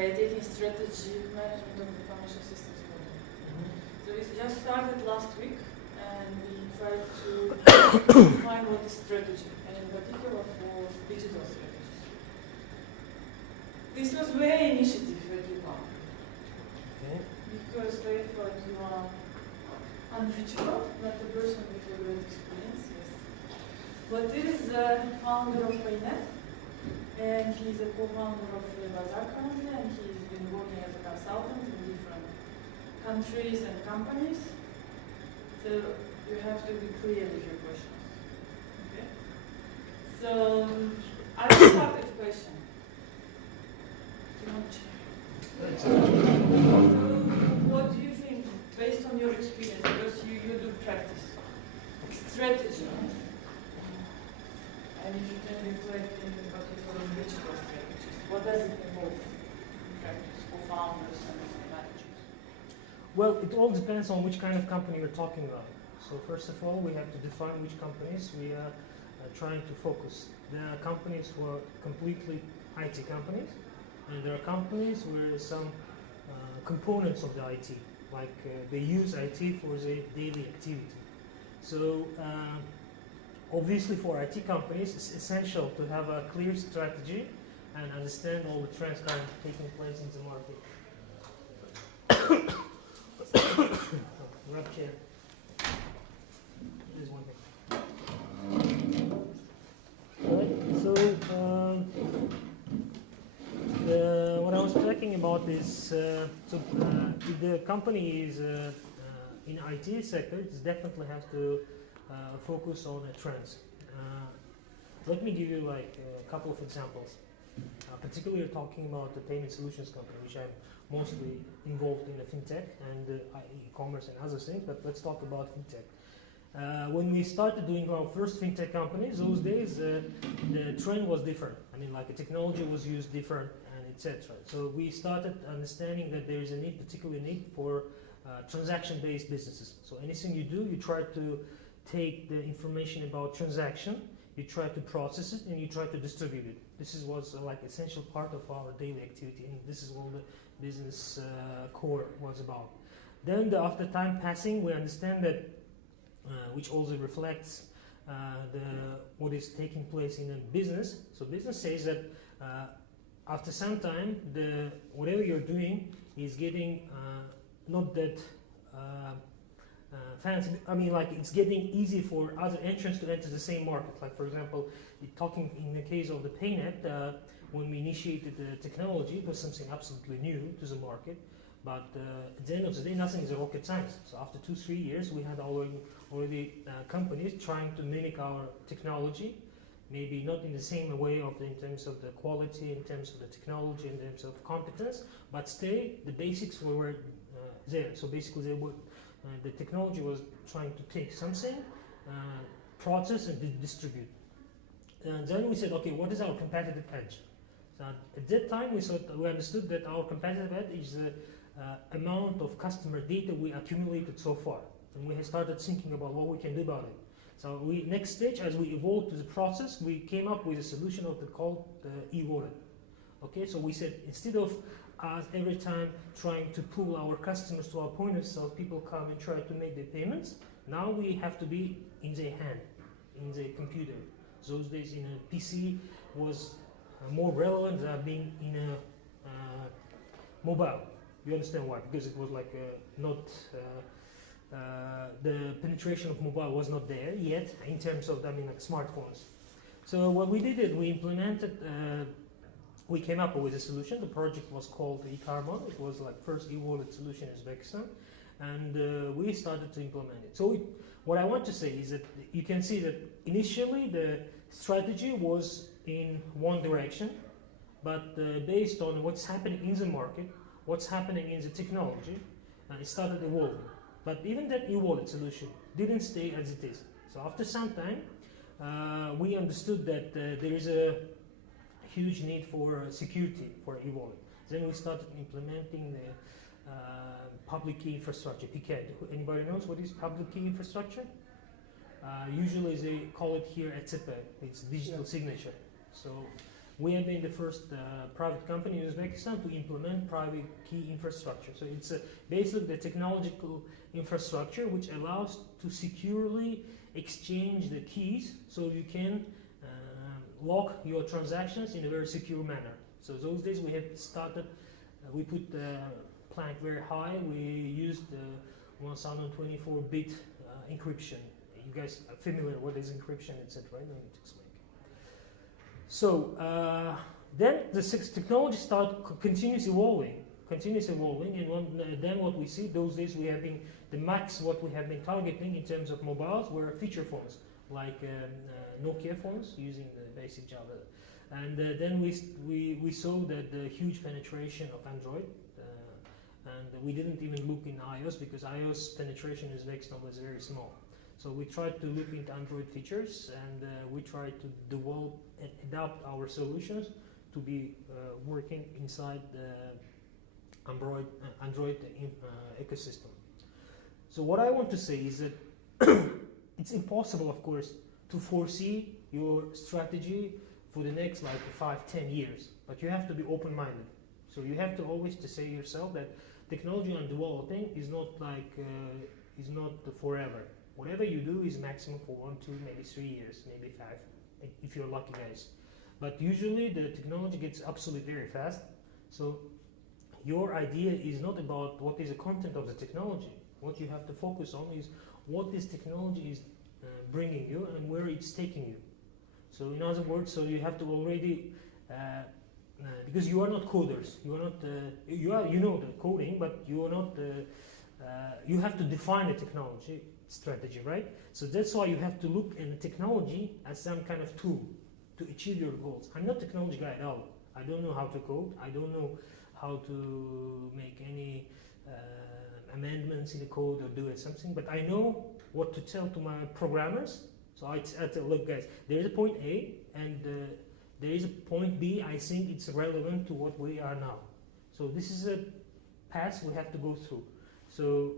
by taking strategy management of the financial systems model. So we just started last week, and we tried to define what is strategy, and in particular for digital strategy. This was very initiative at UPAM, because they thought you are unreachable, not the person with a great experience, yes. But it is the founder of Paynet, and he's a co-founder of LeBazar currently, and he's been working as a consultant in different countries and companies. So you have to be clear with your questions. Okay? So I will start with a question. Do you want to check? So what do you think, based on your experience, because you do practice, strategy, and if you can reflect in particular digital strategies, what does it involve in practice for founders and managers? Well, it all depends on which kind of company you're talking about. So first of all, we have to define which companies we are trying to focus. There are companies who are completely IT companies, and there are companies where some components of the IT, like they use IT for their daily activity. So obviously for IT companies, it's essential to have a clear strategy and understand all the trends kind of taking place in the market. Grab chair. There's one thing. Right, so what I was talking about is, if the company is in IT sector, it definitely has to focus on trends. Let me give you like a couple of examples. Particularly talking about the payment solutions company, which I'm mostly involved in the fintech and e-commerce and other things, but let's talk about fintech. When we started doing our first fintech companies, those days the trend was different. I mean, like the technology was used different and etc. So we started understanding that there is a need, particularly need for transaction-based businesses. So anything you do, you try to take the information about transaction, you try to process it, and you try to distribute it. This was like essential part of our daily activity, and this is what the business core was about. Then after time passing, we understand that, which also reflects what is taking place in a business. So business says that after some time, whatever you're doing is getting not that fancy. I mean, like it's getting easy for other entrants to enter the same market. Like for example, talking in the case of the Paynet, when we initiated the technology, it was something absolutely new to the market. But at the end of the day, nothing is a rocket science. So after 2-3 years, we had already companies trying to mimic our technology, maybe not in the same way in terms of the quality, in terms of the technology, in terms of competence, but still the basics were there. So basically, the technology was trying to take something, process, and distribute. And then we said, okay, what is our competitive edge? So at that time, we understood that our competitive edge is the amount of customer data we accumulated so far, and we started thinking about what we can do about it. So next stage, as we evolved to the process, we came up with a solution called e-wallet. Okay, so we said instead of us every time trying to pull our customers to our point of sale, people come and try to make their payments. Now we have to be in their hand, in the computer. Those days in a PC was more relevant than being in a mobile. You understand why? Because it was like not the penetration of mobile was not there yet in terms of like smartphones. So what we did is we implemented. We came up with a solution. The project was called eKarmon. It was like first e-wallet solution in Uzbekistan, and we started to implement it. So what I want to say is that you can see that initially the strategy was in one direction, but based on what's happening in the market, what's happening in the technology, it started evolving. But even that e-wallet solution didn't stay as it is. So after some time, we understood that there is a huge need for security for e-wallet. Then we started implementing the public key infrastructure, PKI. Anybody knows what is public key infrastructure? Usually they call it here ECP, it's digital signature. So we have been the first private company in Uzbekistan to implement private key infrastructure. So it's basically the technological infrastructure which allows to securely exchange the keys so you can lock your transactions in a very secure manner. So those days we had started, we put the plank very high, we used 1024-bit encryption. You guys are familiar with what is encryption, etc. I don't need to explain. So then the technology continues evolving, and then what we see those days we have been the max what we have been targeting in terms of mobiles were feature phones like Nokia phones using the basic Java, and then we saw that the huge penetration of Android, and we didn't even look in iOS because iOS penetration in Uzbekistan was very small. So we tried to look into Android features, and we tried to develop and adapt our solutions to be working inside the Android ecosystem. So what I want to say is that it's impossible, of course, to foresee your strategy for the next 5-10 years, but you have to be open-minded. So you have to always to say yourself that technology and developing is not forever. Whatever you do is maximum for 1, 2, maybe 3 years, maybe 5, if you're lucky, guys. But usually the technology gets obsolete very fast. So your idea is not about what is the content of the technology. What you have to focus on is what this technology is bringing you and where it's taking you. So in other words, so you have to already, because you are not coders, you are not, you know the coding, but you are not, you have to define the technology strategy, right? So that's why you have to look in the technology as some kind of tool to achieve your goals. I'm not a technology guy at all. I don't know how to code. I don't know how to make any amendments in the code or do something, but I know what to tell to my programmers. So I tell, look guys, there is a point A and there is a point B. I think it's relevant to what we are now. So this is a path we have to go through. So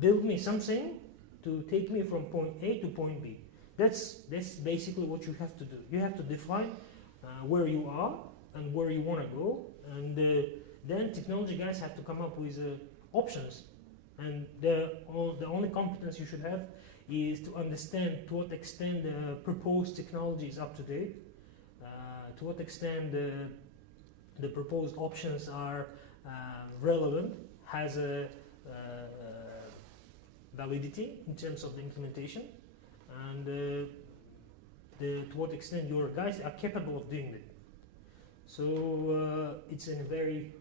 build me something to take me from point A to point B. That's basically what you have to do. You have to define where you are and where you want to go, and then technology guys have to come up with options. And the only competence you should have is to understand to what extent the proposed technology is up to date, to what extent the proposed options are relevant, has a validity in terms of the implementation, and to what extent your guys are capable of doing it. So it's in a very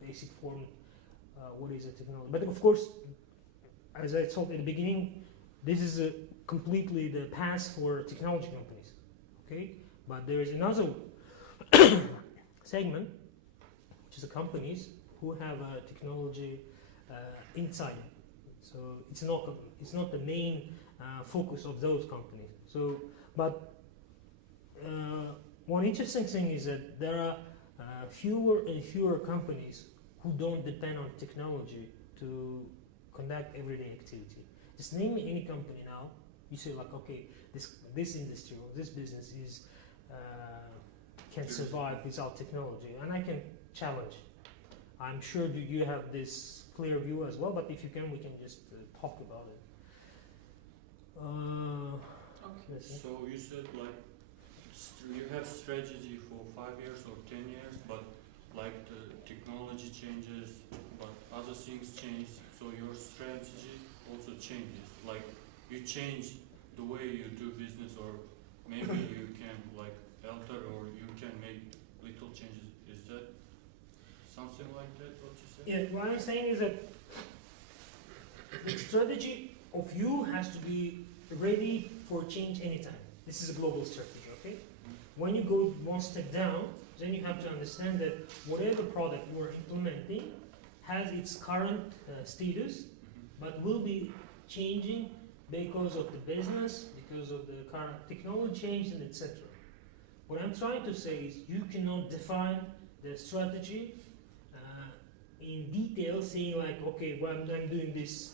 basic form what is a technology. But of course, as I told at the beginning, this is completely the path for technology companies. Okay, but there is another segment, which is the companies who have a technology inside it. So it's not the main focus of those companies. So, but one interesting thing is that there are fewer and fewer companies who don't depend on technology to conduct everyday activity. Just name me any company now. You say okay, this industry or this business is can survive without technology, and I can challenge. I'm sure you have this clear view as well, but if you can, we can just talk about it. Okay. So you said you have strategy for 5 years or 10 years, but the technology changes, but other things change, so your strategy also changes. You change the way you do business, or maybe you can alter, or you can make little changes. Is that something like that, what you said? Yeah, what I'm saying is that the strategy of you has to be ready for change anytime. This is a global strategy, okay? When you go one step down, then you have to understand that whatever product you are implementing has its current status, but will be changing because of the business, because of the current technology change, and etc. What I'm trying to say is you cannot define the strategy in detail, saying okay, well, I'm doing this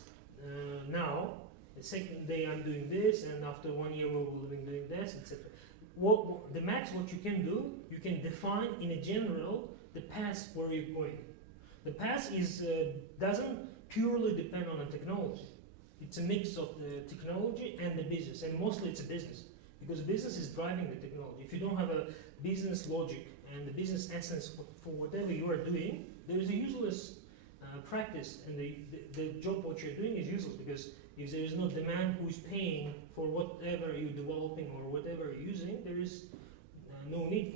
now, the second day I'm doing this, and after 1 year we'll be doing this, etc. the max what you can do, you can define in a general the path where you're going. The path is doesn't purely depend on the technology. It's a mix of the technology and the business, and mostly it's a business, because the business is driving the technology. If you don't have a business logic and the business essence for whatever you are doing, there is a useless practice, and the job what you're doing is useless, because if there is no demand who is paying for whatever you're developing or whatever you're using, there is no need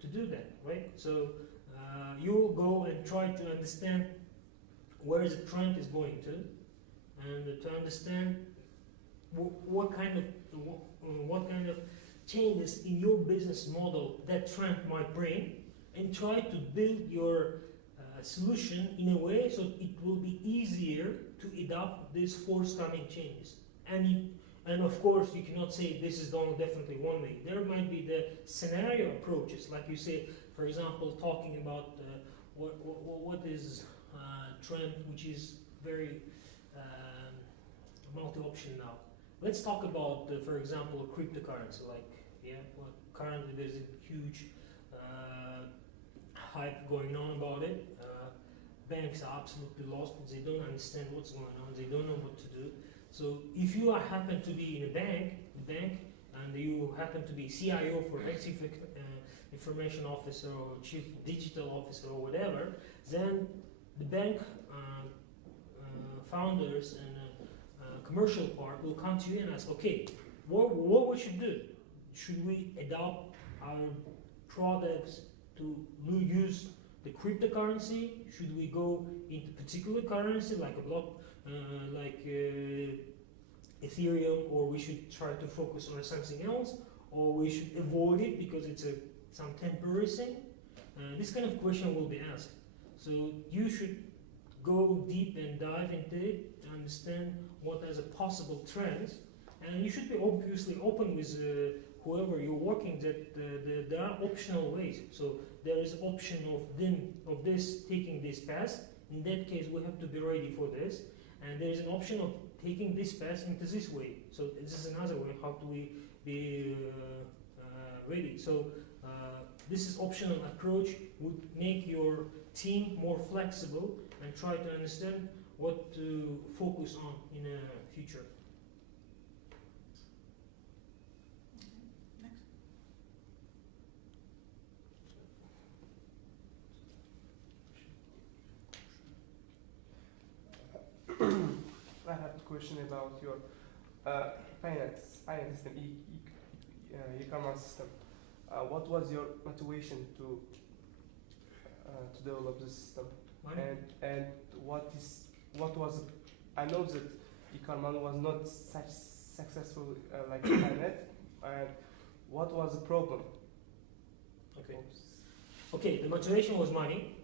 to do that, right? So you'll go and try to understand where the trend is going to, and to understand what kind of changes in your business model that trend might bring, and try to build your solution in a way so it will be easier to adopt these forthcoming changes. And of course, you cannot say this is done definitely one way. There might be the scenario approaches, like you say, for example, talking about what is trend, which is very multi-option now. Let's talk about, for example, cryptocurrency. Like, well, currently there's a huge hype going on about it. Banks are absolutely lost. They don't understand what's going on. They don't know what to do. So if you happen to be in a bank, and you happen to be CIO for Chief Information Officer or Chief Digital Officer or whatever, then the bank founders and commercial part will come to you and ask, okay, what we should do? Should we adopt our products to use the cryptocurrency? Should we go into particular currency like a block, like Ethereum, or we should try to focus on something else, or we should avoid it because it's some temporary thing? This kind of question will be asked. So you should go deep and dive into it to understand what are the possible trends, and you should be obviously open with whoever you're working that there are optional ways. So there is option of this taking this path. In that case, we have to be ready for this. And there is an option of taking this path into this way. So this is another way. How do we be ready? So this is optional approach would make your team more flexible and try to understand what to focus on in the future. I have a question about your Paynet system, eKarmon system. What was your motivation to develop this system? And what was? I know that eKarmon was not such successful like Paynet. And what was the problem? Okay. Okay. The motivation was money.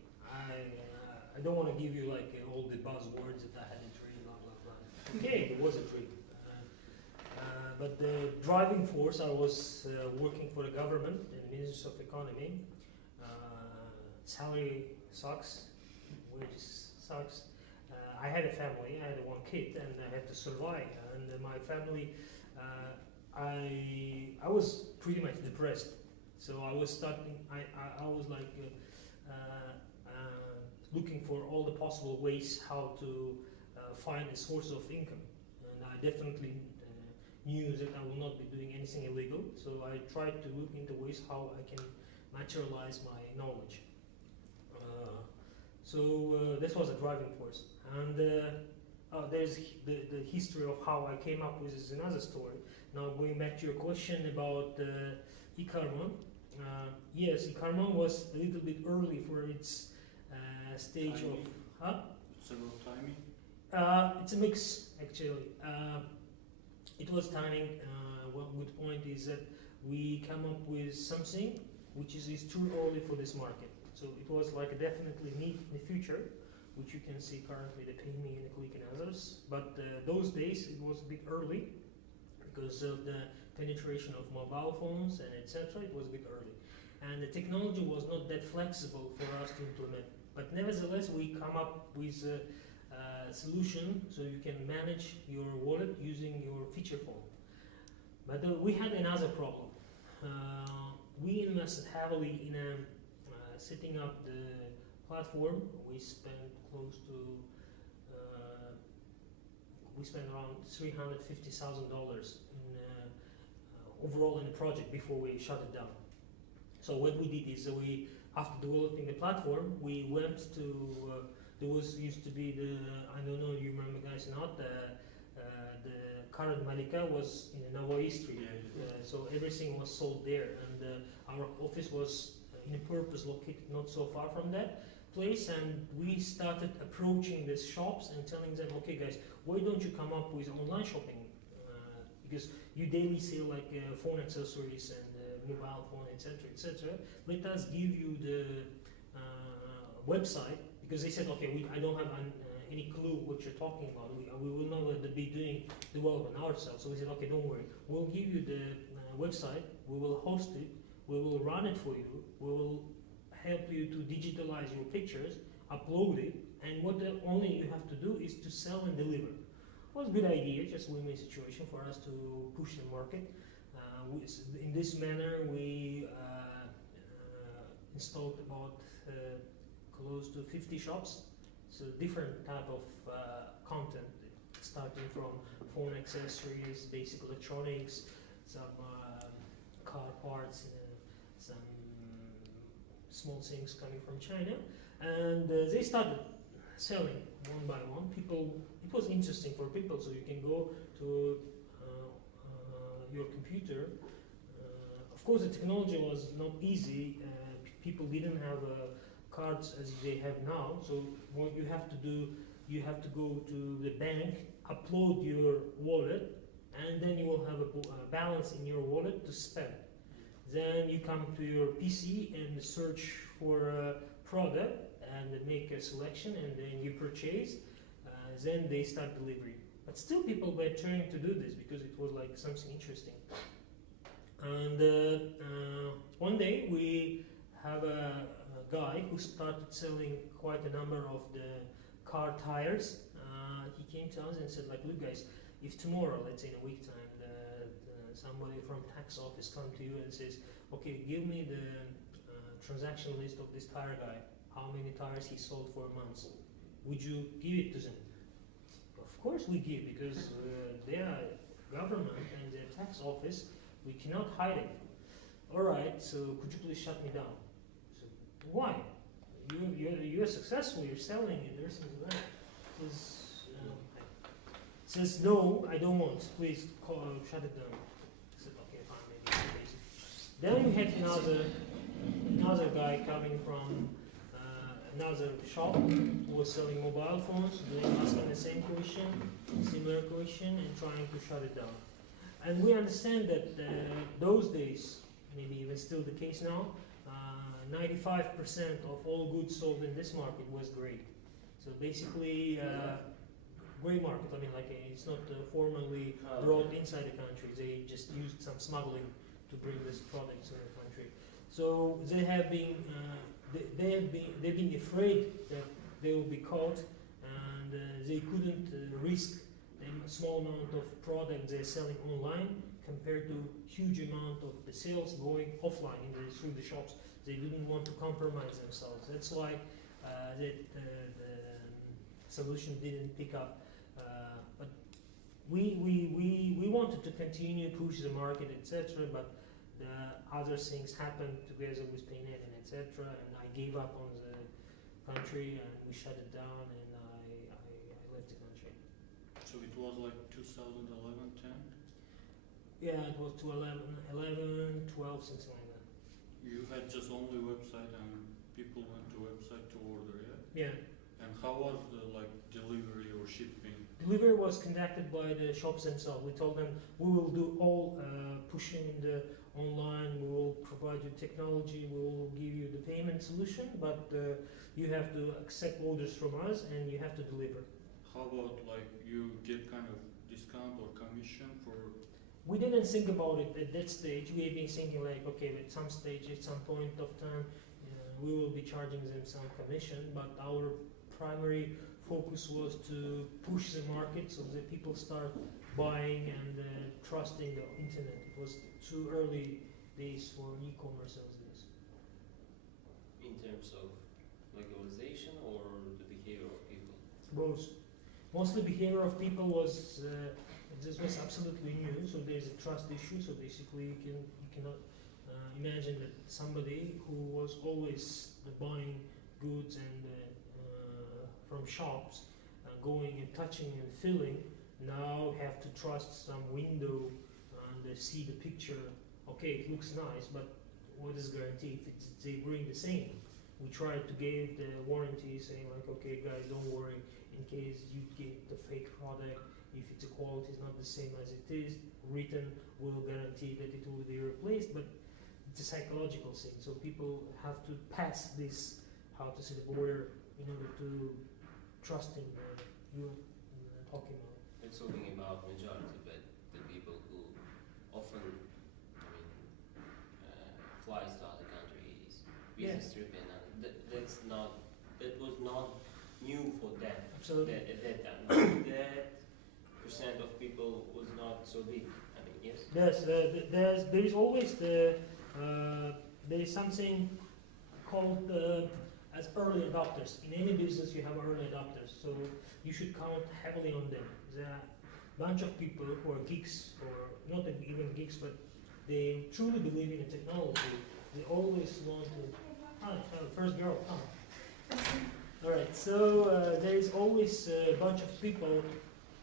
I don't want to give you like all the buzzwords that I had in trade, blah blah blah. Okay, there was a trade, but the driving force, I was working for the government in the Ministry of Economy. Salary sucks, wages sucks. I had a family, I had one kid, and I had to survive. And my family, I was pretty much depressed. So I was starting. I was like. Looking for all the possible ways how to find a source of income, and I definitely knew that I will not be doing anything illegal. So I tried to look into ways how I can materialize my knowledge. So this was a driving force, and there's the history of how I came up with is another story. Now going back to your question about eKarmon, yes, eKarmon was a little bit early for its stage timing. Huh? It's about timing. It's a mix actually. It was timing. One good point is that we come up with something which is too early for this market. So it was like a definitely need in the future, which you can see currently the Paynet and the Click and others. But those days it was a bit early because of the penetration of mobile phones and etc. It was a bit early, and the technology was not that flexible for us to implement. But nevertheless, we come up with a solution so you can manage your wallet using your feature phone. But we had another problem. we invested heavily in setting up the platform. We spent close to we spent around $350,000 overall in the project before we shut it down. So what we did is we, after developing the platform, we went to there was used to be the, I don't know you remember guys or not, the current Malika was in the Navoi Street. So everything was sold there, and our office was in a purpose located not so far from that place, and we started approaching these shops and telling them, okay guys, why don't you come up with online shopping, because you daily sell like phone accessories and mobile phone, etc. Let us give you the website, because they said, okay, I don't have any clue what you're talking about. We will not be doing development ourselves. So we said, okay, don't worry. We'll give you the website. We will host it. We will run it for you. We will help you to digitalize your pictures, upload it, and what only you have to do is to sell and deliver. It was a good idea, just win-win situation for us to push the market. In this manner, we installed about close to 50 shops. So different type of content, starting from phone accessories, basic electronics, some car parts, some small things coming from China, and they started selling one by one. It was interesting for people, so you can go to your computer. Of course, the technology was not easy. People didn't have cards as they have now. So what you have to do, you have to go to the bank, upload your wallet, and then you will have a balance in your wallet to spend. Then you come to your PC and search for a product and make a selection, and then you purchase. Then they start delivery. But still people were trying to do this because it was like something interesting. And one day we have a guy who started selling quite a number of the car tires. He came to us and said, like, look guys, if tomorrow, let's say in a week time, somebody from tax office come to you and says, okay, give me the transaction list of this tire guy, how many tires he sold for a month, would you give it to them? Of course we give, because they are government and their tax office, we cannot hide it. All right, so could you please shut me down? So, why? You're successful, you're selling it, everything's right. Says, no, I don't want, please shut it down. I said, okay, fine, maybe. Then we had another guy coming from another shop who was selling mobile phones, doing asking the same question, similar question, and trying to shut it down. And we understand that those days, maybe even still the case now, 95% of all goods sold in this market was grey. So basically, grey market, I mean, like it's not formally brought inside the country. They just used some smuggling to bring this product to the country. So they have been, they've been afraid that they will be caught, and they couldn't risk a small amount of product they're selling online compared to huge amount of the sales going offline through the shops. They didn't want to compromise themselves. That's why the solution didn't pick up. But we wanted to continue push the market, etc. But the other things happened together with Paynet and etc. And I gave up on the country and we shut it down, and I left the country. So it was like 2011, 10? Yeah, it was 11, 12, something like that. You had just only website and people went to website to order, yeah? Yeah. And how was the delivery or shipping? Delivery was conducted by the shops themselves. We told them we will do all pushing in the online, we will provide you technology, we will give you the payment solution, but you have to accept orders from us and you have to deliver. How about you get kind of discount or commission for? We didn't think about it at that stage. We have been thinking okay, at some stage, at some point of time, we will be charging them some commission, but our primary focus was to push the market so that people start buying and trusting the internet. It was too early days for e-commerce sales days. In terms of legalization or the behavior of people? Both. Mostly behavior of people was this was absolutely new. So there's a trust issue. So basically, you cannot imagine that somebody who was always buying goods and from shops, going and touching and filling, now have to trust some window and see the picture. Okay, it looks nice, but what is guarantee if they bring the same? We try to give the warranty, saying like, okay, guys, don't worry. In case you get the fake product, if its quality is not the same as it is, written will guarantee that it will be replaced. But it's a psychological thing. So people have to pass this, how to say, the border in order to trust in you talking about. We're talking about majority, but the people who often, flies to other countries, business tripping, and that was not new for them. Absolutely. At that time, that percent of people was not so big. I mean, yes. Yes, there is always there is something called as early adopters. In any business, you have early adopters, so you should count heavily on them. There are a bunch of people who are geeks, or not even geeks, but they truly believe in the technology. They always want to. Hi, first girl, come. All right, so there is always a bunch of people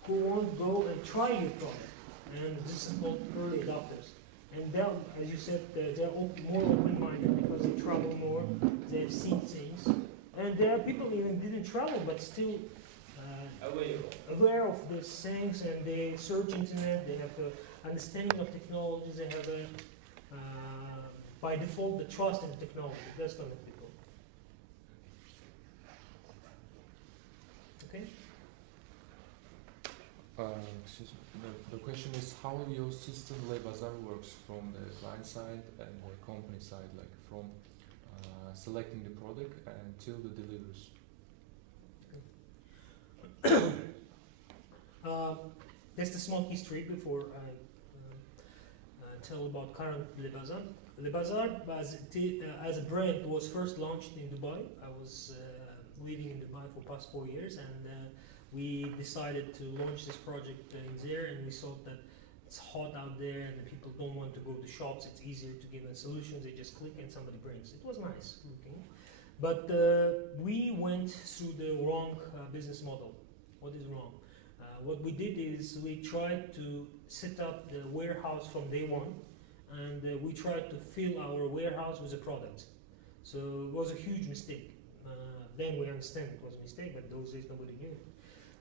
who won't go and try your product, and this is called early adopters. And they're, as you said, they're more open-minded because they travel more, they've seen things. And there are people even didn't travel, but still aware of these things, and they search internet, they have an understanding of technologies, they have by default, the trust in the technology. That's kind of people. Okay? Excuse me. The question is how your system LeBazar works from the client side and the company side, like from selecting the product until the deliveries. That's the small history before I tell about current LeBazar. LeBazar, as a brand, was first launched in Dubai. I was living in Dubai for past 4 years, and we decided to launch this project in there, and we saw that it's hot out there and the people don't want to go to shops. It's easier to give them solutions. They just click and somebody brings. It was nice looking. But we went through the wrong business model. What is wrong? What we did is we tried to set up the warehouse from day one, and we tried to fill our warehouse with a product. So it was a huge mistake. Then we understand it was a mistake, but those days nobody knew.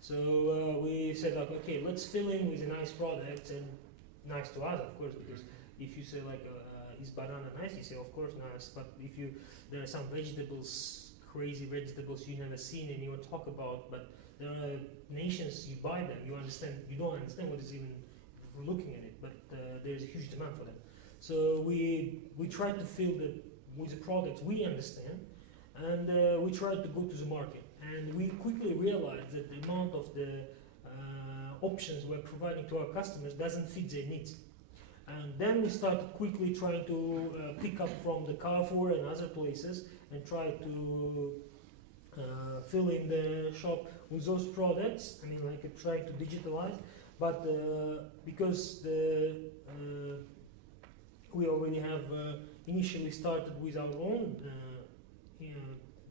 So we said like, okay, let's fill in with a nice product, and nice to us, of course, because if you say like, is banana nice? You say, of course, nice. But if there are some vegetables, crazy vegetables you never seen and you want to talk about, but there are nations you buy them, you don't understand what is even looking at it, but there's a huge demand for them. So we tried to fill with the products we understand, and we tried to go to the market. And we quickly realized that the amount of the options we're providing to our customers doesn't fit their needs. And then we started quickly trying to pick up from the Carrefour and other places and try to fill in the shop with those products. I mean, like trying to digitalize, but because we already have initially started with our own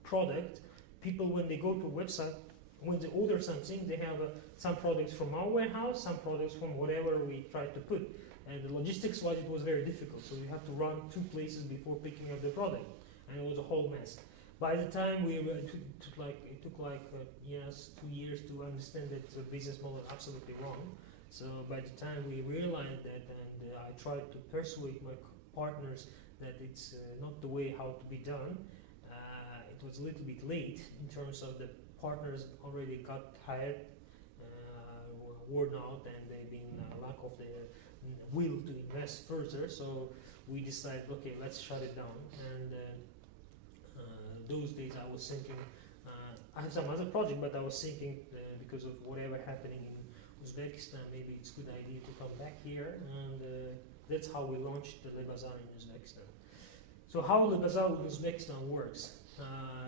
product, people when they go to a website, when they order something, they have some products from our warehouse, some products from whatever we try to put. And the logistics-wise, it was very difficult. So we have to run 2 places before picking up the product, and it was a whole mess. By the time it took like 2 years to understand that the business model is absolutely wrong. So by the time we realized that, and I tried to persuade my partners that it's not the way how to be done, it was a little bit late in terms of the partners already got tired, worn out, and they've been lack of the will to invest further. So we decided, okay, let's shut it down. And those days I was thinking, I have some other project, but I was thinking because of whatever happening in Uzbekistan, maybe it's a good idea to come back here and That's how we launched the LeBazar in Uzbekistan. So how LeBazar in Uzbekistan works?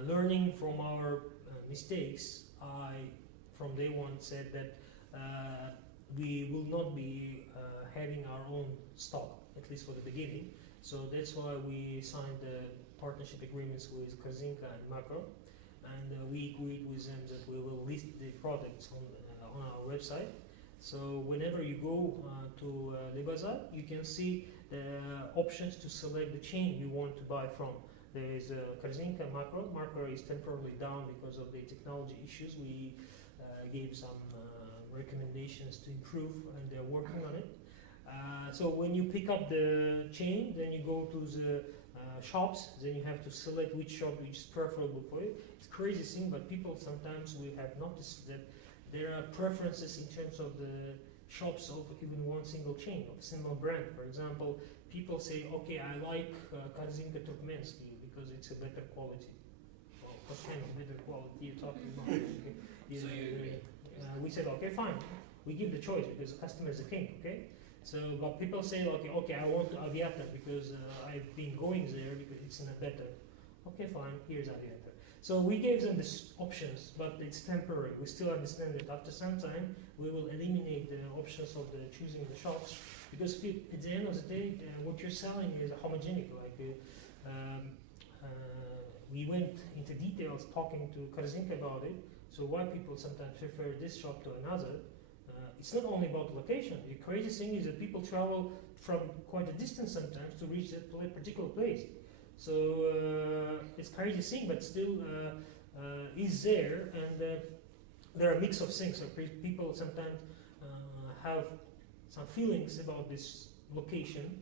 Learning from our mistakes, I from day one said that we will not be having our own stock, at least for the beginning. So that's why we signed the partnership agreements with Korzinka and Makro, and we agreed with them that we will list the products on our website. So whenever you go to LeBazar, you can see the options to select the chain you want to buy from. There is Korzinka, Makro. Makro is temporarily down because of the technology issues. We gave some recommendations to improve, and they're working on it. So when you pick up the chain, then you go to the shops, then you have to select which shop is preferable for you. It's a crazy thing, but people sometimes we have noticed that there are preferences in terms of the shops of even one single chain, of a single brand. For example, people say, okay, I like Korzinka Turkmensky because it's a better quality. Well, what kind of better quality you're talking about? So you agree? We said, okay, fine. We give the choice because the customer is the king, okay? So, but people say, okay, I want Aviator because I've been going there because it's in a better. Okay, fine, here's Aviator. So we gave them these options, but it's temporary. We still understand that after some time, we will eliminate the options of the choosing the shops because at the end of the day, what you're selling is homogenic. We went into details talking to Korzinka about it. So why people sometimes prefer this shop to another. It's not only about location. The crazy thing is that people travel from quite a distance sometimes to reach that particular place. So it's crazy thing, but still is there, and there are a mix of things. So people sometimes have some feelings about this location.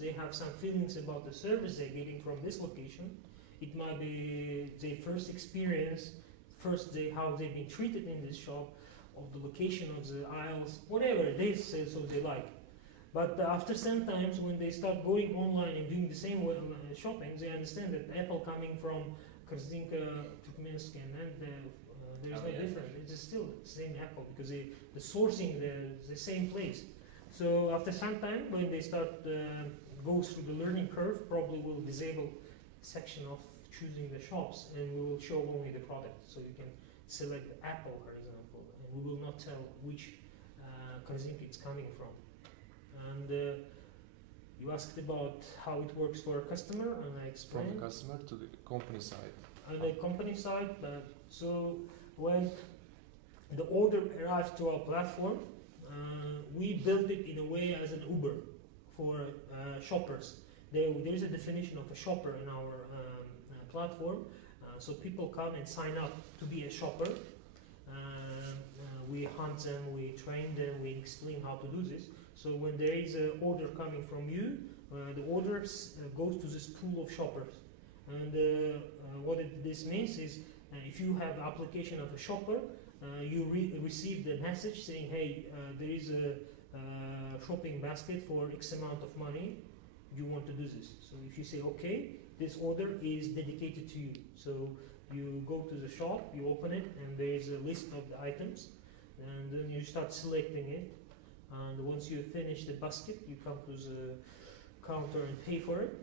They have some feelings about the service they're getting from this location. It might be their first experience, how they've been treated in this shop, of the location of the aisles, whatever it is, so they like. But after some times, when they start going online and doing the same shopping, they understand that Apple coming from Korzinka, Turkmensky, and there's no difference. It's still the same Apple because the sourcing the same place. So after some time, when they start go through the learning curve, probably we'll disable section of choosing the shops, and we will show only the product. So you can select Apple, for example, and we will not tell which Korzinka it's coming from. And you asked about how it works for a customer, and I explained. From the customer to the company side. On the company side, so when the order arrives to our platform, we built it in a way as an Uber for shoppers. There is a definition of a shopper in our platform. So people come and sign up to be a shopper. We hunt them, we train them, we explain how to do this. So when there is an order coming from you, the order goes to this pool of shoppers. And this means is if you have application of a shopper, you receive the message saying, hey, there is a shopping basket for X amount of money, you want to do this. So if you say, okay, this order is dedicated to you. So you go to the shop, you open it, and there is a list of the items, and then you start selecting it. And once you finish the basket, you come to the counter and pay for it.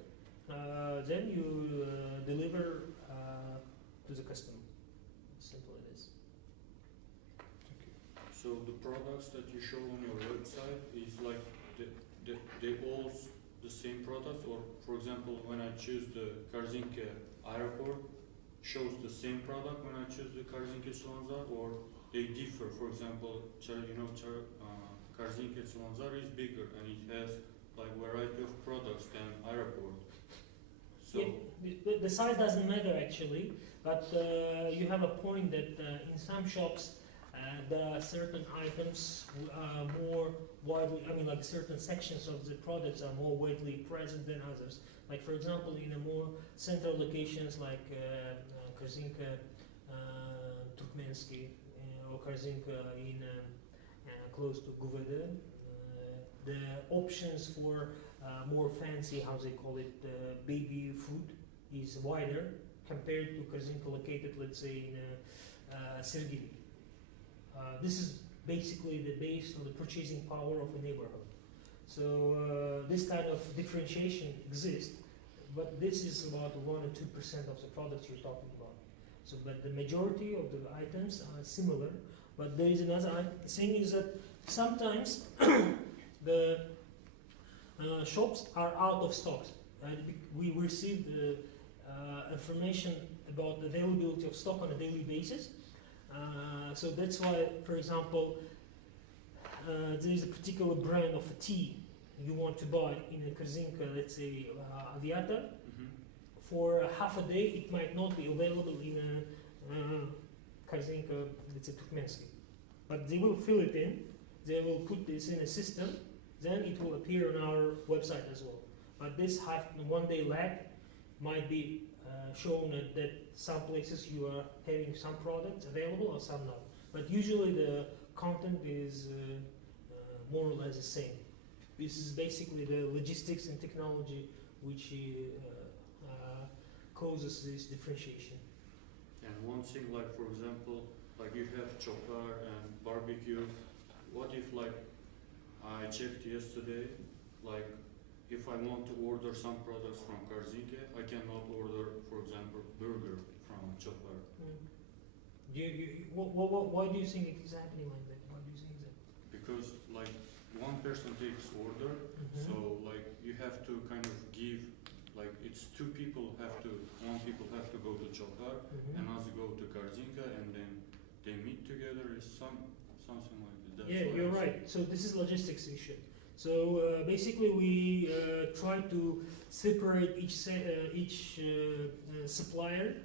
Then you deliver to the customer. Simple it is. So the products that you show on your website is like they all the same products, or for example, when I choose the Korzinka airport, shows the same product when I choose the Korzinka Slanzar, or they differ. For example, Korzinka Slanzar is bigger and it has like variety of products than airport. So yeah, the size doesn't matter actually, but you have a point that in some shops there are certain items more widely, like certain sections of the products are more widely present than others. Like for example, in a more central locations like Korzinka, Turkmensky, or Korzinka in close to Guvede, the options for more fancy, how they call it, baby food is wider compared to Korzinka located, let's say, in Sergeli. This is basically the base of the purchasing power of a neighborhood. So this kind of differentiation exists, but this is about 1 or 2% of the products you're talking about. So, but the majority of the items are similar. But there is another thing is that sometimes the shops are out of stocks. We received information about the availability of stock on a daily basis. So that's why, for example, there is a particular brand of a tea you want to buy in a Korzinka, let's say Aviator. For half a day, it might not be available in a Korzinka, let's say Turkmensky. But they will fill it in, they will put this in a system, then it will appear on our website as well. But this one day lag might be shown that some places you are having some products available or some not. But usually the content is more or less the same. This is basically the logistics and technology which causes this differentiation. And one thing, like for example, like you have chopper and barbecue. What if like I checked yesterday, like if I want to order some products from Korzinka, I cannot order, for example, burger from chopper. Why do you think it is happening like that? Why do you think that? Because like one person takes order, so like you have to kind of give, like it's two people have to, one people have to go to chopper, and others go to Korzinka, and then they meet together. Is something like that. That's Yeah, why you're right. So this is logistics issue. So basically, we try to separate each supplier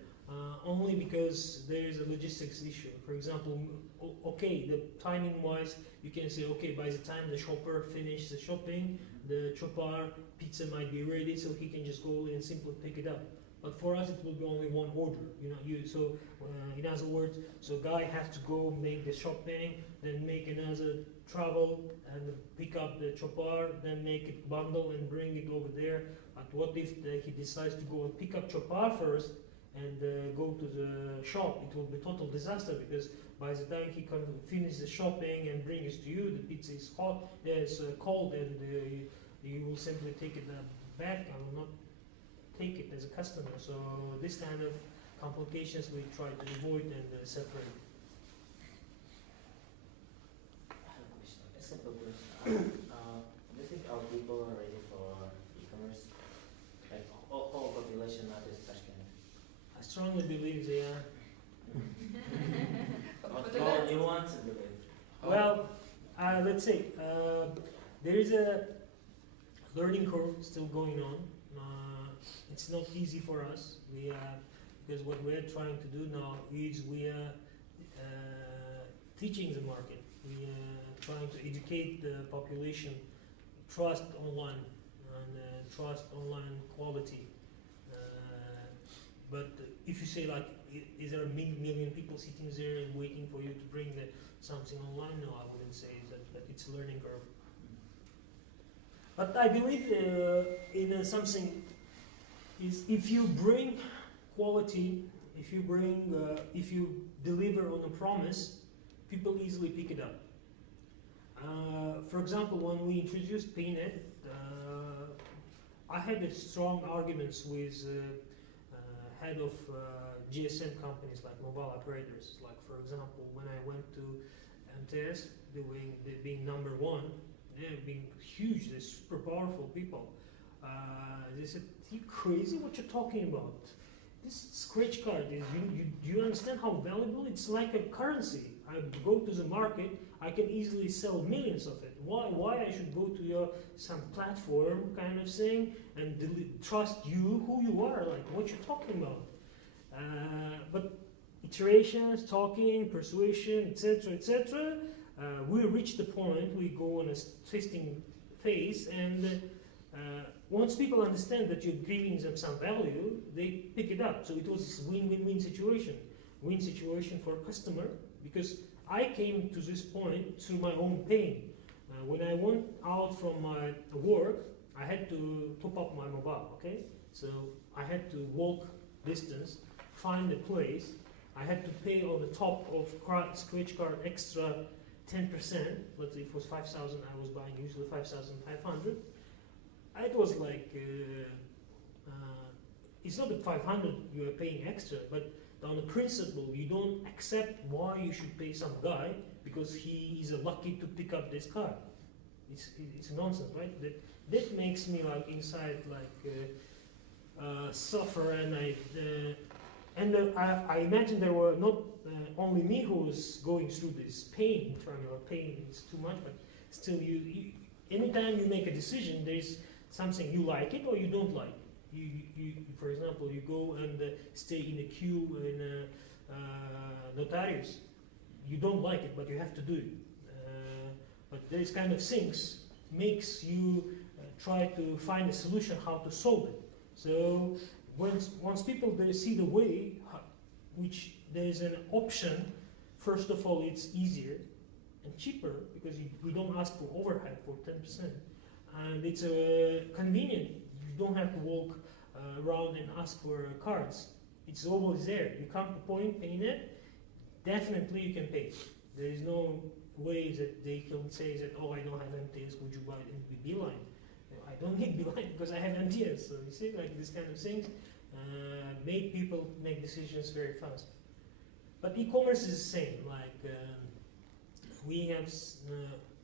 only because there is a logistics issue. For example, okay, the timing-wise, you can say, okay, by the time the shopper finishes the shopping, the chopper pizza might be ready, so he can just go and simply pick it up. But for us, it will be only one order. In other words, so guy has to go make the shopping, then make another travel and pick up the chopper, then make it bundle and bring it over there. But what if he decides to go and pick up chopper first and go to the shop? It will be total disaster because by the time he can finish the shopping and bring it to you, the pizza is hot, it's cold, and you will simply take it back. I will not take it as a customer. So this kind of complications we try to avoid and separate. I have a question, a simple question. Do you think our people are ready for e-commerce? Like all population, not just Tashkent? I strongly believe they are. What you want to believe? Well, let's say there is a learning curve still going on. It's not easy for us. Because what we're trying to do now is we are teaching the market. We are trying to educate the population, trust online and trust online quality. But if you say like, is there a million people sitting there and waiting for you to bring something online? No, I wouldn't say that it's a learning curve. But I believe in something is if you bring quality, if you deliver on a promise, people easily pick it up. For example, when we introduced Paynet, I had strong arguments with head of GSM companies like mobile operators. Like for example, when I went to MTS, being number one, they're being huge, they're super powerful people. They said, "You crazy? What you're talking about? This scratch card is. Do you understand how valuable? It's like a currency. I go to the market, I can easily sell millions of it. Why I should go to some platform kind of thing and trust you, who you are? Like what you're talking about?" But iterations, talking, persuasion, etc. We reach the point. We go on a testing phase, and once people understand that you're giving them some value, they pick it up. So it was this win-win-win situation. Win situation for customer, because I came to this point through my own pain. When I went out from my work, I had to top up my mobile, okay? So I had to walk distance, find a place. I had to pay on the top of scratch card extra 10%, let's say it was 5,000, I was buying usually 5,500. It was like, it's not that 500 you are paying extra, but on the principle, you don't accept why you should pay some guy because he is lucky to pick up this car. It's nonsense, right? That makes me like inside like suffer, and I imagine there were not only me who was going through this pain. Pain is too much, but still, you anytime you make a decision, there's something you like it or you don't like. You for example, you go and stay in a queue in a notarius. You don't like it, but you have to do it. But these kind of things makes you try to find a solution how to solve it. So once people they see the way, which there is an option, first of all, it's easier and cheaper because we don't ask for overhead for 10%, and it's convenient. You don't have to walk around and ask for cards. It's always there. You come to point, Paynet, definitely you can pay. There is no way that they can say that, oh, I don't have MTS, would you buy it in Beeline? I don't need Beeline because I have MTS. So you see, like this kind of things make people make decisions very fast. But e-commerce is the same. Like we have,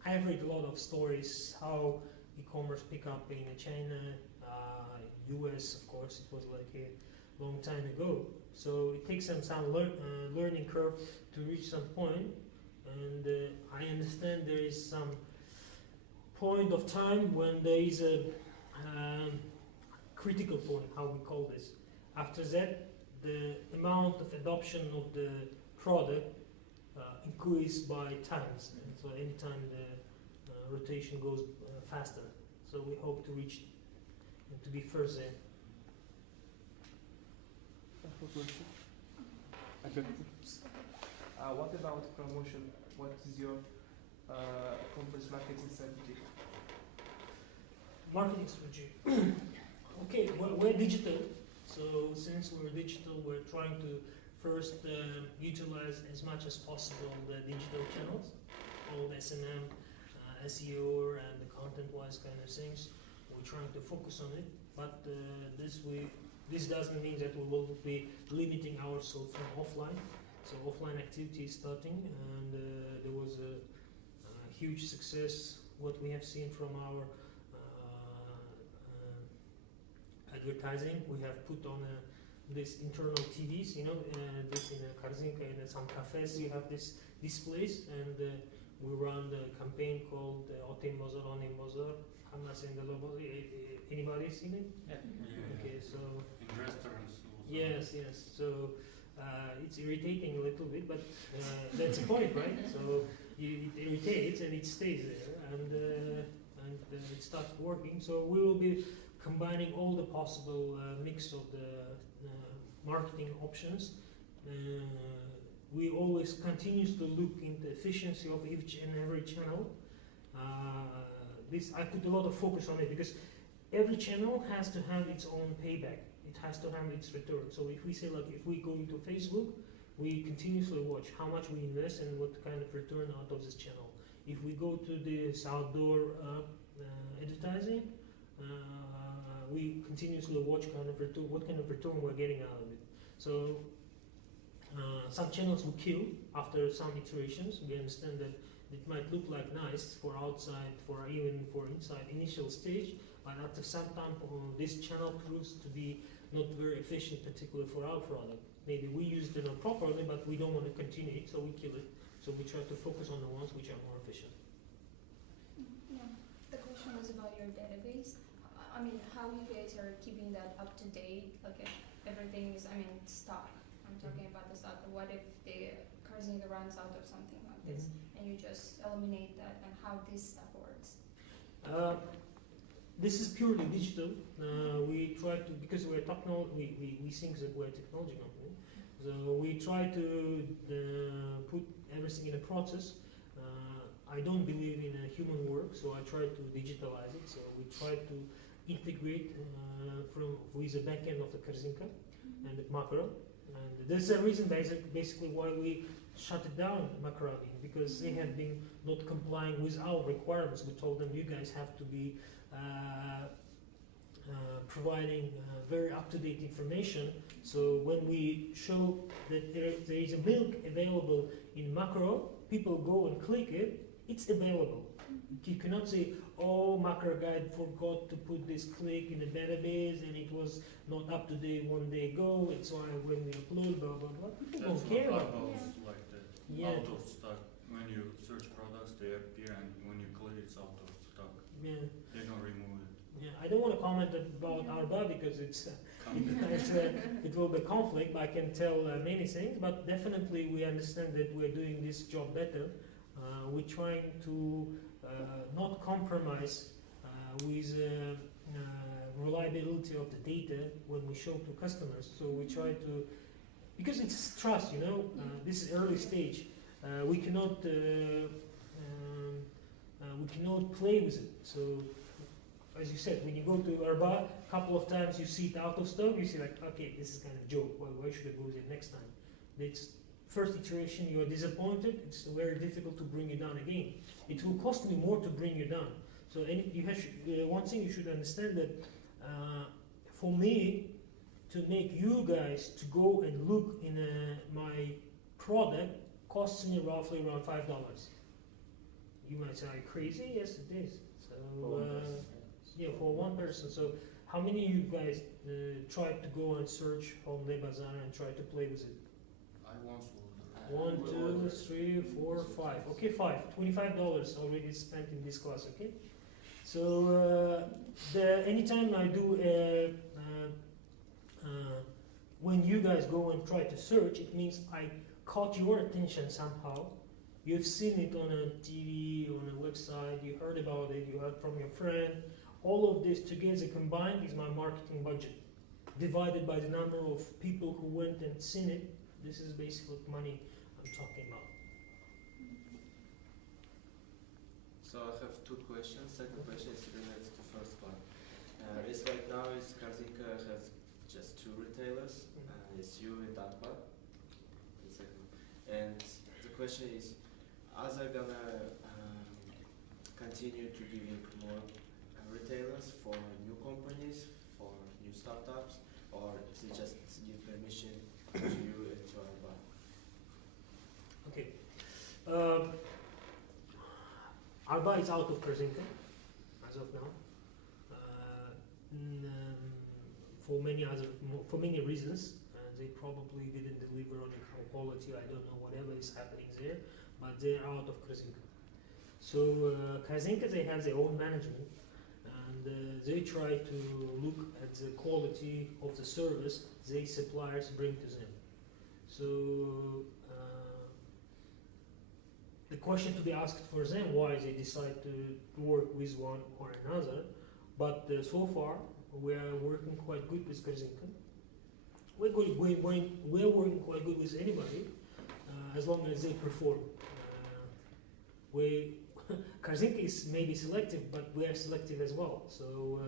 I've read a lot of stories how e-commerce pick up in China, US, of course. It was like a long time ago. So it takes some learning curve to reach some point. And I understand there is some point of time when there is a critical point, how we call this. After that, the amount of adoption of the product increased by times. And so anytime the rotation goes faster. So we hope to reach and to be first there. What about promotion? What is your company's marketing strategy? Marketing strategy. Okay, we're digital. So since we're digital, we're trying to first utilize as much as possible the digital channels, all the SMM, SEO, and the content-wise kind of things. We're trying to focus on it, but this doesn't mean that we will be limiting ourselves from offline. So offline activity is starting, and there was a huge success. What we have seen from our advertising, we have put on this internal TVs, you know, this in a Karzinka and some cafes. You have this displays, and we run the campaign called Otim Bozor, Onim Bozor. I'm not saying the logo. Anybody seen it? Yeah. Okay, so In restaurants. Also. yes. So it's irritating a little bit, but that's the point, right? So it irritates and it stays there, and it starts working. So we will be combining all the possible mix of the marketing options. We always continues to look into efficiency of each and every channel. I put a lot of focus on it because every channel has to have its own payback. It has to have its return. So if we say, like, if we go into Facebook, we continuously watch how much we invest and what kind of return out of this channel. If we go to this outdoor advertising, we continuously watch what kind of return we're getting out of it. So some channels will kill after some iterations. We understand that it might look like nice for outside, for even for inside initial stage, but after some time this channel proves to be not very efficient, particularly for our product. Maybe we used it properly, but we don't want to continue it, so we kill it. So we try to focus on the ones which are more efficient. Yeah, the question was about your database. I mean, how you guys are keeping that up to date? Like, if everything is, stock. I'm talking about the stock. But what if the Karzinka runs out of something like this, and you just eliminate that? And how this stuff works? This is purely digital. We try to, because we're we think that we're a technology company, so we try to put everything in a process. I don't believe in human work, so I try to digitalize it. So we try to integrate with the backend of the Karzinka and the macro. And there's a reason basically why we shut it down, Macaroni, because they have been not complying with our requirements. We told them, you guys have to be providing very up-to-date information. So when we show that there is a milk available in Macro, people go and click it, it's available. You cannot say, oh, Macro Guide forgot to put this click in the database and it was not up to date one day ago, it's why when we upload, blah, blah, blah. People That's don't care what about I it. was like that. Yeah. Out of stock. When you search products, they appear, and when you click, it's out of stock. Yeah. They don't remove it. Yeah, I don't want to comment about Arba because it will be conflict, but I can tell many things, but definitely we understand that we're doing this job better. We're trying to not compromise with reliability of the data when we show to customers. So we try to, because it's trust, this is early stage. We cannot play with it. So as you said, when you go to Arba, a couple of times you see it out of stock, you see like, okay, this is kind of joke. Why should I go there next time? It's first iteration, you are disappointed. It's very difficult to bring you down again. It will cost me more to bring you down. So one thing you should understand that for me to make you guys to go and look in my product costs me roughly around $5. You might say, are you crazy? Yes, it is. So yeah, for one person. So how many of you guys tried to go and search on LeBazar and try to play with it? I once ordered. 1, 2, 3, 4, 5. Okay, 5. $25 already spent in this class. Okay. So anytime I do when you guys go and try to search, it means I caught your attention somehow. You've seen it on a TV, on a website. You heard about it. You heard from your friend. All of this together combined is my marketing budget, divided by the number of people who went and seen it. This is basically money I'm talking about. So I have two questions. Second question is related to the first one. Is right now is Karzinka has just two retailers. It's you and Atma. And the question is, are they gonna continue to giving more retailers for new companies, for new startups, or is it just give permission to you and to Arba? Okay. Arba is out of Karzinka as of now. For many reasons. They probably didn't deliver on the quality. I don't know whatever is happening there, but they're out of Karzinka. So Karzinka, they have their own management, and they try to look at the quality of the service they suppliers bring to them. So the question to be asked for them why they decide to work with one or another, but so far we are working quite good with Karzinka. We're working quite good with anybody as long as they perform. Karzinka is maybe selective, but we are selective as well. So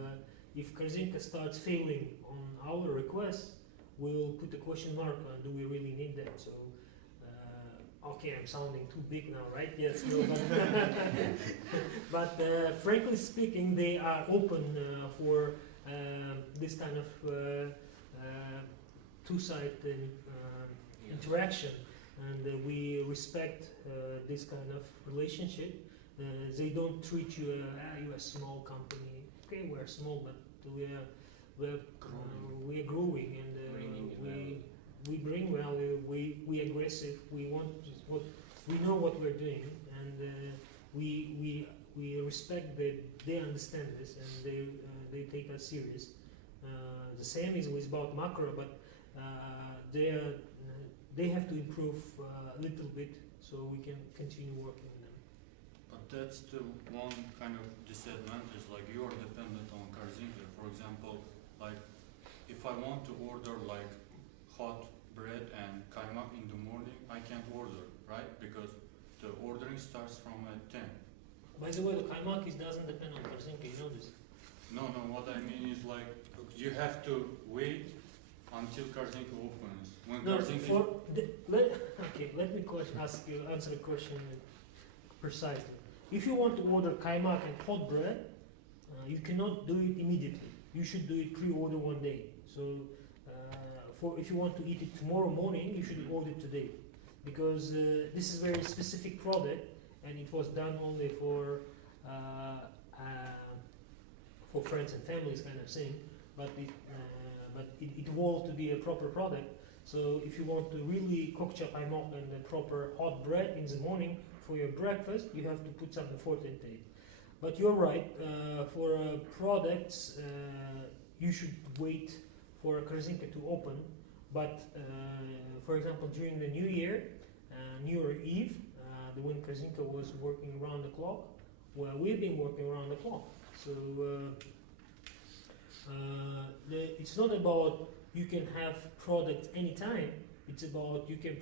if Karzinka starts failing on our requests, we'll put a question mark on do we really need that. So okay, I'm sounding too big now, right? Yes, no, but frankly speaking, they are open for this kind of two-sided interaction, and we respect this kind of relationship. They don't treat you you're a small company. Okay, we're small, but we're growing, and we bring value. We aggressive. We want we know what we're doing, and we respect that they understand this and they take us serious. The same is with about Macro, but they have to improve a little bit so we can continue working on them. But that's still one kind of disadvantage, like you're dependent on Karzinka. For example, like if I want to order like hot bread and kaymak in the morning, I can't order, right? Because the ordering starts from at 10. By the way, the kaymak doesn't depend on Karzinka, you know this? No, what I mean is like you have to wait until Karzinka opens. When No, Karzinka Okay, let me answer the question precisely. If you want to order kaimak and hot bread, you cannot do it immediately. You should do it pre-order one day. So, if you want to eat it tomorrow morning, you should order it today, because this is a very specific product, and it was done only for friends and families, kind of thing. But it evolved to be a proper product. So if you want to really cook kaimak and the proper hot bread in the morning for your breakfast, you have to put some effort into it. But you're right, for products, you should wait for Korzinka to open. But for example, during the New Year, New Year Eve, when Korzinka was working around the clock, well, we've been working around the clock. So it's not about you can have product anytime. It's about you can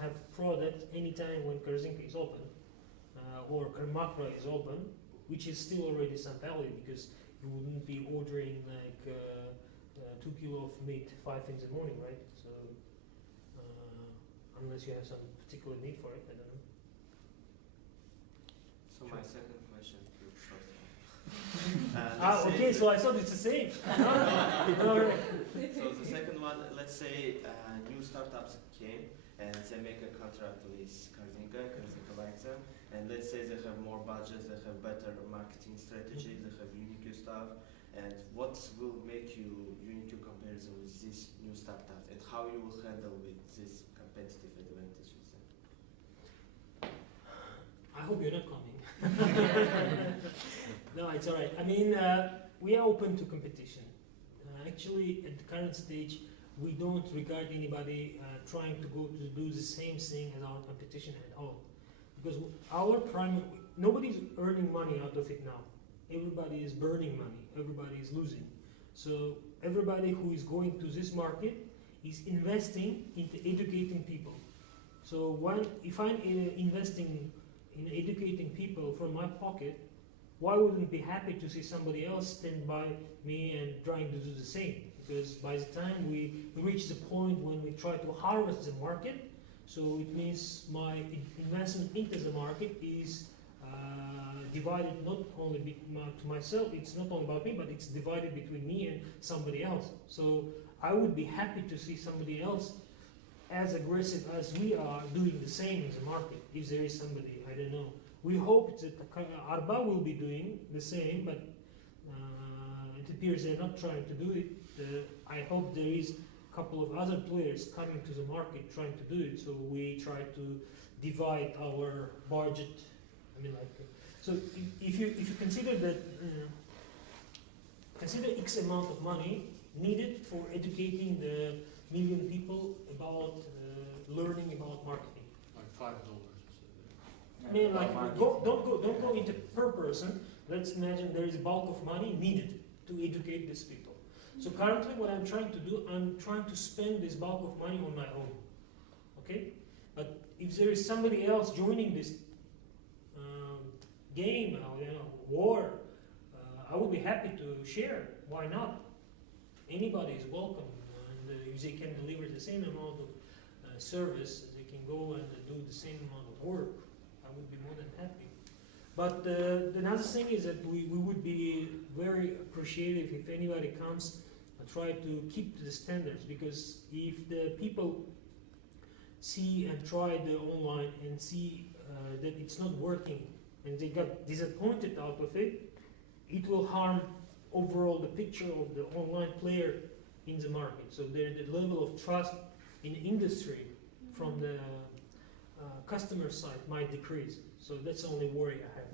have product anytime when Korzinka is open, or Karmakra is open, which is still already some value, because you wouldn't be ordering like 2 kilo of meat 5 in the morning, right? So unless you have some particular need for it, I don't know. So my second question to Okay, so I thought it's the same. Alright. So the second one, let's say new startups came and they make a contract with Korzinka likes them, and let's say they have more budget, they have better marketing strategy, they have unique stuff, and what will make you unique comparison with this new startup, and how you will handle with this competitive advantage with them? I hope you're not coming. No, it's alright. I mean, we are open to competition. Actually, at the current stage, we don't regard anybody trying to do the same thing as our competition at all. Because nobody's earning money out of it now. Everybody is burning money. Everybody is losing. So everybody who is going to this market is investing into educating people. So if I'm investing in educating people from my pocket, why wouldn't I be happy to see somebody else stand by me and trying to do the same? Because by the time we reach the point when we try to harvest the market, so it means my investment into the market is divided not only to myself, it's not only about me, but it's divided between me and somebody else. So I would be happy to see somebody else as aggressive as we are doing the same in the market, if there is somebody, I don't know. We hope that Arba will be doing the same, but it appears they're not trying to do it. I hope there is a couple of other players coming to the market trying to do it, so we try to divide our budget. I mean, like, so if you consider that, consider X amount of money needed for educating the million people about learning about marketing. Like $5. I mean, like, don't go into per person. Let's imagine there is a bulk of money needed to educate these people. So currently, what I'm trying to do, I'm trying to spend this bulk of money on my own. Okay, but if there is somebody else joining this game, war, I would be happy to share. Why not? Anybody is welcome, and if they can deliver the same amount of service, they can go and do the same amount of work. I would be more than happy. But another thing is that we would be very appreciative if anybody comes and try to keep to the standards, because if the people see and try the online and see that it's not working and they got disappointed out of it, it will harm overall the picture of the online player in the market. So the level of trust in the industry from the customer side might decrease. So that's the only worry I have.